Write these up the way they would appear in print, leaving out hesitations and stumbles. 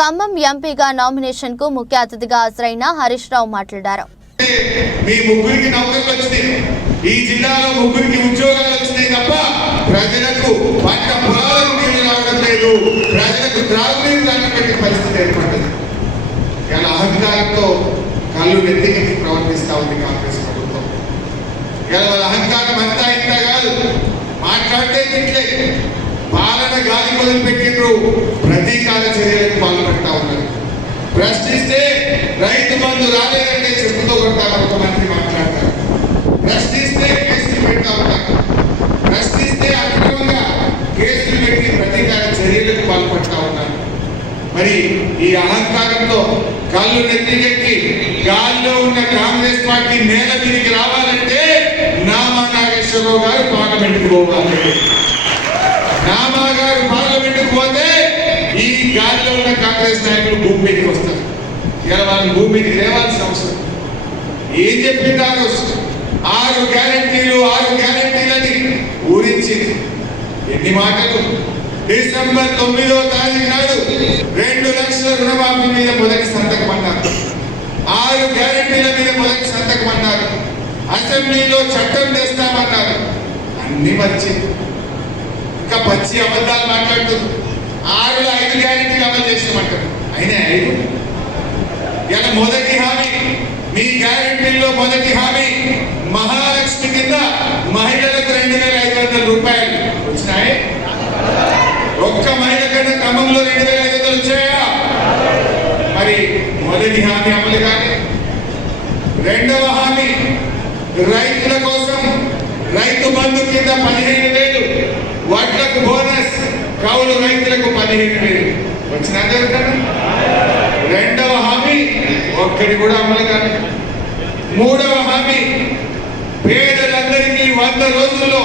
ఖమ్మం ఎంపీగా నామినేషన్ కు ముఖ్య అతిథిగా హాజరైన హరీష్ రావు మాట్లాడారు. మీ ముగ్గురికి నౌకర్లు వచ్చినాయి, ఈ జిల్లాలో ముగ్గురికి ఉద్యోగాలు వచ్చినాయి తప్ప ప్రజలకు పంట పొలాలకు నీళ్లు రావడం లేదు, ప్రజలకు త్రాగునీరు రానటువంటి పరిస్థితి ఏర్పడ్డది. ఇలా అహంకారంతో కళ్ళు నెత్తికి ప్రవర్తిస్తూ ఉంది కాంగ్రెస్ ప్రభుత్వం. ఇలా వాళ్ళ అహంకారం అంతా ఇంత కాదు, మాట్లాడితే తిట్లే, పాలన గాలి వదిలిపెట్టిండ్రు, ప్రతీకార చర్యలకు పాల్పడతా ఉన్నారు. ప్రశ్నిస్తే రైతు బంధు రాలేదంటే చెప్పుతో కొడతారు, ఒక మంత్రి మాట్లాడతారు. ప్రశ్నిస్తే కేసులు పెడతా ఉంటారు, ప్రశ్నిస్తే అక్రమంగా కేసులు పెట్టి ప్రతీకార చర్యలకు పాల్పడతా ఉన్నారు. మరి ఈ అహంకారంతో కళ్ళు నెత్తికెక్కి గాలిలో ఉన్న కాంగ్రెస్ పార్టీ నేల మీదకి రావాలంటే నామా నాగేశ్వరరావు గారు పార్లమెంట్కి పోవాలి. నామా గారు పార్లమెంట్కి పోతే ఈ గాలిలో ఉన్న కాంగ్రెస్ నాయకులు భూమి మీదకి వస్తారు. ఇలా వాళ్ళని భూమి మీదకి లేవాల్సిన అవసరం. ఏం చెప్పింటారు? 6 గ్యారెంటీలని ఊరించి ఎన్ని మాటలు. డిసెంబర్ 9వ తారీఖు నాడు 2 లక్షల రుణమాఫీ మీద మొదటి సంతకం అన్నారు, 6 గ్యారెంటీల మీద మొదటి సంతకం అన్నారు, అసెంబ్లీలో చట్టం చేస్తామన్నారు. అన్ని మర్చి ఇంకా పచ్చి అబద్ధాలు మాట్లాడుతుంది. 6లో 5 గ్యారెంటీలు అమలు చేసామంటారు, అయినా 5. ఇలా మొదటి హామీ, మీ గ్యారెంటీల్లో మొదటి హామీ మహాలక్ష్మి కింద మహిళలకు 2500 రూపాయలు వచ్చినాయి. ఒక్క మహిళ కన్నా క్రమంలో 2500 వచ్చాయా? మరి మొదటి హామీ అమలు కానీ. రెండవ హామీ రైతుల కోసం రైతు బంధు కింద 15,000, వడ్లకు బోనస్, కౌలు రైతులకు 15,000 వచ్చినా కదా. రెండవ హామీ ఒక్కటి కూడా అమలు కాదు. మూడవ హామీ పేదలందరికీ 100 రోజుల్లో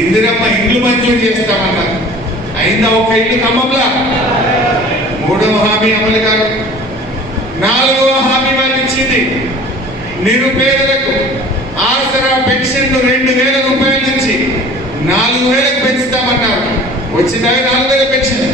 ఇందిరమ్మ ఇల్లు మంజూరు చేస్తామన్నారు. అయిందా ఒక ఇల్లు ఖమ్మంలో? మూడవ హామీ అమలు కాదు. నాలుగవ హామీ వాళ్ళు ఇచ్చింది నిరుపేదలకు ఆసరా పెన్షన్ 2,000 రూపాయల నుంచి 4,000కు పెంచుతామన్నారు. వచ్చిందా 4,000 పెన్షన్?